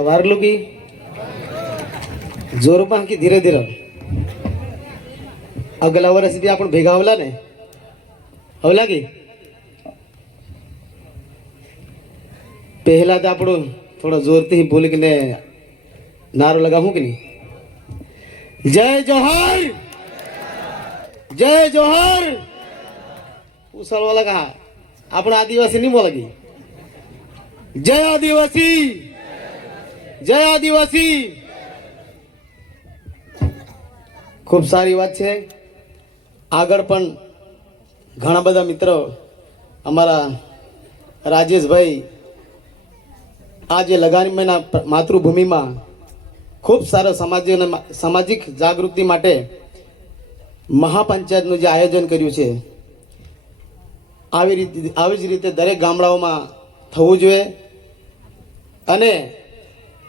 वारलू की जोरपा की धीरे धीरे अगला वर्ष भी आपण भेगा होला ने होला की पहला तो आपण थोड़ा जोर से ही बोल के ने नारो लगाऊं कि नहीं जय जोहर जय जोहर उसल वाला कहा आपण आदिवासी नहीं बोला की जय आदिवासी जय आदिवासी खूब सारी बात है आगळ पण घણા બધા મિત્રો અમારા રાજેશભાઈ આજે લગાની મહિના માતૃભૂમિમાં ખૂબ સારો સામાજિક જાગૃતિ માટે મહાપંચાયતનું જે આયોજન કર્યું છે આવી જ રીતે દરેક ગામડાઓમાં થવું જોઈએ અને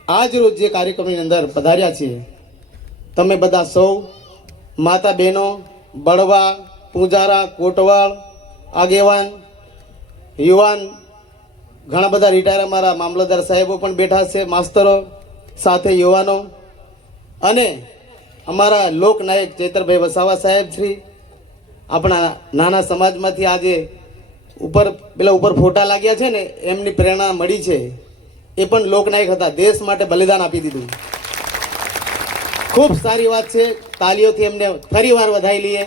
આજ રોજ જે કાર્યક્રમની અંદર પધાર્યા છીએ તમે બધા સૌ માતા બહેનો બળવા પૂજારા કોટવાળ આગેવાન યુવાન ઘણા બધા રિટાયર અમારા મામલતદાર સાહેબો પણ બેઠા છે માસ્તરો સાથે યુવાનો અને અમારા લોકનાયક ચૈતરભાઈ વસાવા સાહેબ શ્રી આપણા નાના સમાજમાંથી આજે પેલા ઉપર ફોટા લાગ્યા છે ને એમની પ્રેરણા મળી છે એ પણ લોકનાયક હતા દેશ માટે બલિદાન આપી દીધું ખૂબ સારી વાત છે તાલીઓથી એમને ફરીવાર વધાવી લઈએ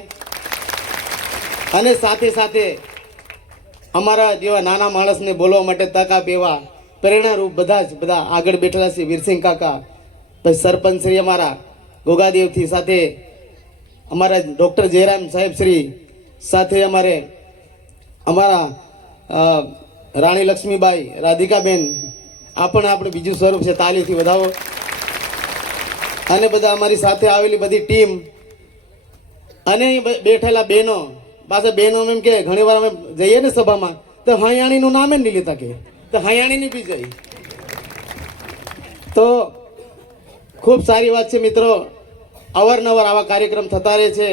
અને સાથે સાથે અમારા જેવા નાના માણસને બોલવા માટે તક આપે એવા પ્રેરણારૂપ બધા આગળ બેઠેલા છે વીરસિંહ કાકા પછી સરપંચ શ્રી અમારા ગોગાદેવથી સાથે અમારા ડૉક્ટર જયરામ સાહેબ શ્રી સાથે અમારા રાણી લક્ષ્મીબાઈ રાધિકાબેન આપણે બીજું સ્વરૂપ છે તાલીથી વધાવો અને બધા અમારી સાથે આવેલી બધી ટીમ અને બેઠેલા બહેનો પાછા બહેનો એમ કે ઘણી વાર અમે જઈએ ને સભામાં તો હૈયાણીનું નામ જ નહીં લેતા કે તો હૈયાણીની બી જઈ તો ખૂબ સારી વાત છે મિત્રો અવારનવાર આવા કાર્યક્રમ થતા રહે છે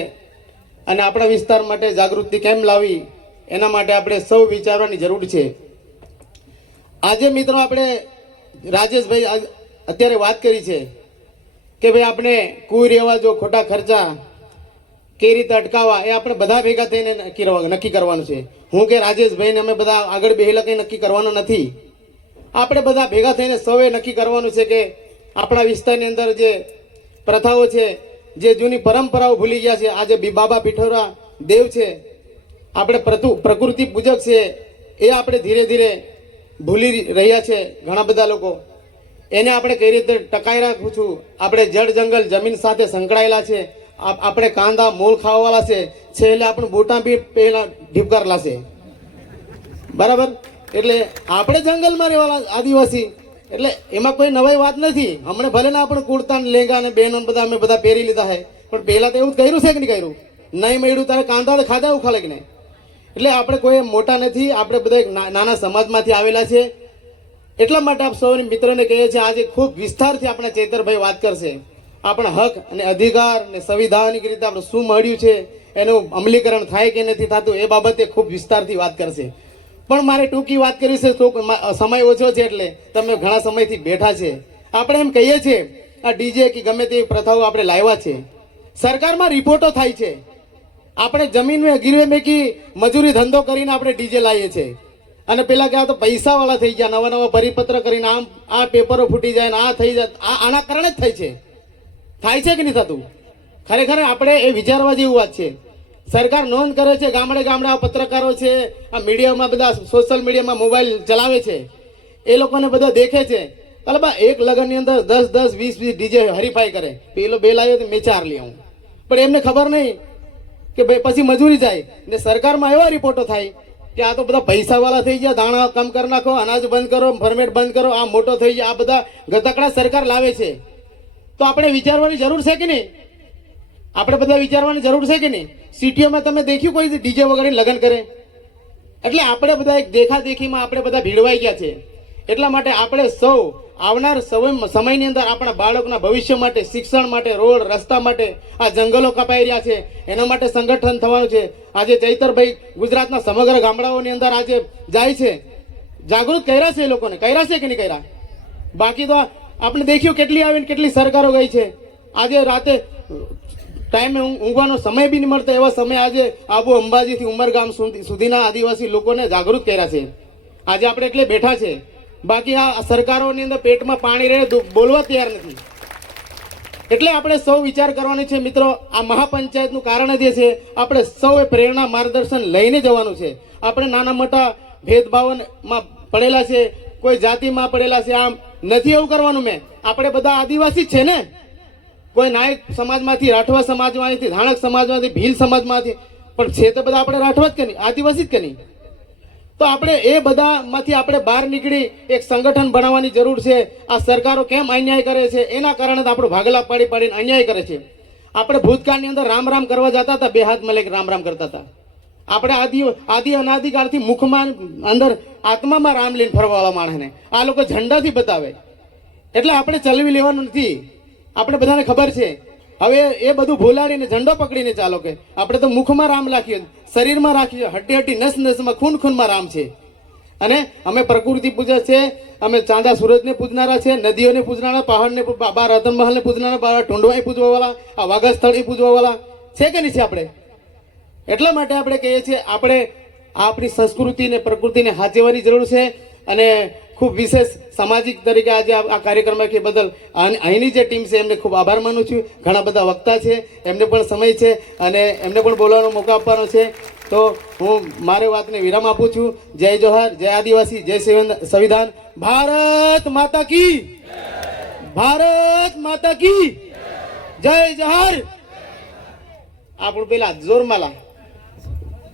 અને આપણા વિસ્તાર માટે જાગૃતિ કેમ લાવી એના માટે આપણે સૌ વિચારવાની જરૂર છે આજે મિત્રો આપણે રાજેશભાઈ અત્યારે વાત કરી છે કે ભાઈ આપણે કુરિવાજો ખોટા ખર્ચા કઈ રીતે અટકાવવા એ આપણે બધા ભેગા થઈને નક્કી કરવાનું છે હું કે રાજેશભાઈને અમે બધા આગળ બેહેલા કંઈ નક્કી કરવાનું નથી આપણે બધા ભેગા થઈને સૌએ નક્કી કરવાનું છે કે આપણા વિસ્તારની અંદર જે પ્રથાઓ છે જે જૂની પરંપરાઓ ભૂલી ગયા છે આજે બાબા પીઠોરા દેવ છે આપણે પ્રકૃતિ પૂજક છે એ આપણે ધીરે ધીરે ભૂલી રહ્યા છે ઘણા બધા લોકો એને આપણે કઈ રીતે ટકાઈ રાખું છું આપણે જળ જંગલ જમીન સાથે સંકળાયેલા છે આપણે કાંદા મૂળ ખાવાવાળા છે છેલ્લે આપણે બોટા બી પહેલા ઢીપકારેલા છે બરાબર એટલે આપણે જંગલમાં રહેવાના આદિવાસી એટલે એમાં કોઈ નવાઈ વાત નથી હમણાં ભલે ને આપણે કુર્તા ને લેંગા ને બહેનો બધા અમે બધા પહેરી લીધા છે પણ પહેલા તો એવું કર્યું છે કે નહીં કર્યું નહીં મળ્યું તારે કાંદા ખાધા ઉખાડે કે નહીં એટલે આપણે કોઈ મોટા નથી આપણે બધા નાના સમાજમાંથી આવેલા છે એટલા માટે આપ સૌ મિત્રોને કહીએ છીએ આજે ખૂબ વિસ્તારથી આપણા ચૈતરભાઈ વાત કરશે આપણા હક અને અધિકાર ને સંવિધાનિક રીતે આપણે શું મળ્યું છે એનું અમલીકરણ થાય કે નથી થતું એ બાબતે ખૂબ વિસ્તારથી વાત કરશે પણ મારે ટૂંકી વાત કરી છે સમય ઓછો છે એટલે તમે ઘણા સમયથી બેઠા છે આપણે એમ કહીએ છીએ આ ડીજે કે ગમે તેવી પ્રથાઓ આપણે લાવ્યા છે સરકારમાં રિપોર્ટો થાય છે આપણે જમીન ગીરવે મેકી મજૂરી ધંધો કરીને આપણે ડીજે લાવીએ છીએ અને પેલા કહેવા તો પૈસાવાળા થઈ ગયા નવા પરિપત્ર કરીને આમ આ પેપરો ફૂટી જાય ને આ થઈ જાય આના કારણે જ થાય છે કે નહીં થતું ખરેખર આપણે એ વિચારવા જેવું વાત છે સરકાર નોંધ કરે છે ગામડે આ પત્રકારો છે આ મીડિયામાં બધા સોશિયલ મીડિયામાં મોબાઈલ ચલાવે છે એ લોકોને બધા દેખે છે એટલે બા એક લગ્નની અંદર 10 20 ડીજે હરીફાઈ કરે પેલો બે લાવ્યો તો મેં 4 લઈ આવું પણ એમને ખબર નહીં કે ભાઈ પછી મજૂરી જાય ને સરકારમાં એવા રિપોર્ટો થાય કે આ તો બધા પૈસાવાળા થઈ ગયા દાણા કમ કરી નાખો અનાજ બંધ કરો ફોર્મેટ બંધ કરો આ મોટો થઈ જાય આ બધા ગતકડા સરકાર લાવે છે તો આપણે વિચારવાની જરૂર છે કે નહીં આપણે બધા વિચારવાની જરૂર છે કે નહીં સિટીઓમાં તમે દેખ્યું કોઈ ડીજે વગર લગ્ન કરે એટલે આપણે બધા એક દેખાદેખીમાં આપણે બધા ભીડવાઈ ગયા છે એટલા માટે આપણે સૌ આવનાર સમયની અંદર આપણા બાળકોના ભવિષ્ય માટે શિક્ષણ માટે રોડ રસ્તા માટે આ જંગલો કપાઈ રહ્યા છે એના માટે સંગઠન થવાનું છે આજે ચૈતરભાઈ ગુજરાતના સમગ્ર ગામડાઓની અંદર આજે જાય છે જાગૃત કર્યા છે એ લોકોને કર્યા છે કે નહીં કર્યા બાકી તો આપણે દેખ્યું કેટલી આવી ને કેટલી સરકારો ગઈ છે. આજે રાતે ટાઈમે ઊંઘવાનો સમય બી નહીં મળતો એવા સમય આજે આબુ અંબાજીથી ઉમરગામ સુધીના આદિવાસી લોકોને જાગૃત કર્યા છે. આજે આપણે એટલે બેઠા છે. બાકી આ સરકારોની અંદર પેટમાં પાણી રહે બોલવા તૈયાર નથી. એટલે આપણે સૌ વિચાર કરવાની છે મિત્રો. આ મહાપંચાયતનું કારણ જે છે આપણે સૌએ પ્રેરણા માર્ગદર્શન લઈને જવાનું છે. આપણે નાના મોટા ભેદભાવમાં પડેલા છે, કોઈ જાતિમાં પડેલા છે, આમ નથી એવું કરવાનું. આપણે બધા આદિવાસી જ છે ને. કોઈ નાયક સમાજમાંથી, રાઠવા સમાજમાંથી, ધાણક સમાજમાંથી, ભીલ સમાજમાંથી, પણ છે તો બધા આપણે રાઠવા જ કે નહીં, આદિવાસી જ કે નહીં. તો આપણે એ બધામાંથી આપણે બહાર નીકળી એક સંગઠન બનાવવાની જરૂર છે. આ સરકારો કેમ અન્યાય કરે છે એના કારણે તો આપણું ભાગલા પાડીને અન્યાય કરે છે. આપણે ભૂતકાળની અંદર રામ રામ કરવા જતા હતા, બે હાથ મળે રામ રામ કરતા હતા. આપણે આદિ અનાદિકાળથી મુખમાં અંદર આત્મામાં રામ લઈને ફરવાવાળા માણસને આ લોકો ઝંડાથી બતાવે. એટલે આપણે ચલવી લેવાનું નથી. આપણે બધાને ખબર છે. હવે એ બધું ભૂલાડીને ઝંડો પકડીને ચાલો કે આપણે તો મુખમાં રામ રાખીએ, શરીરમાં રાખીએ, હડ્ડી નસ નસમાં ખૂનમાં રામ છે. અને અમે પ્રકૃતિ પૂજા છે, અમે ચાંદા સૂરજને પૂજનારા છે, નદીઓને પૂજનારા, પહાડને, બાબા રતન મહલને પૂજનારા, બાબા ટુંડવાઈ પૂજવાવાળા, આ વાઘા સ્થળે પૂજવાવાળા છે કે નહીં છે આપણે. એટલા માટે આપણે કહીએ છીએ આપણે આપણી સંસ્કૃતિ અને પ્રકૃતિને સાચવવાની જરૂર છે. અને ખૂબ વિશેષ સામાજિક તરીકે આજે આ કાર્યક્રમ રાખી બદલ અહીંની જે ટીમ છે એમને ખૂબ આભાર માનું છું. ઘણા બધા વક્તા છે, એમને પણ સમય છે અને એમને પણ બોલવાનો મોકો આપવાનો છે. તો હું મારી વાતને વિરામ આપું છું. જય જોહાર, જય આદિવાસી, જય સંવિધાન. ભારત માતા કી, ભારત માતા કી જય જોહાર. આપણું પેલા જોરમાલા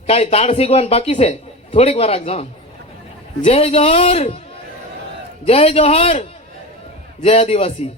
કાંઈ તાળ શીખવાનું બાકી છે, થોડીક વાર રાખજો. જય જોહર, જય જોહર, જય આદિવાસી.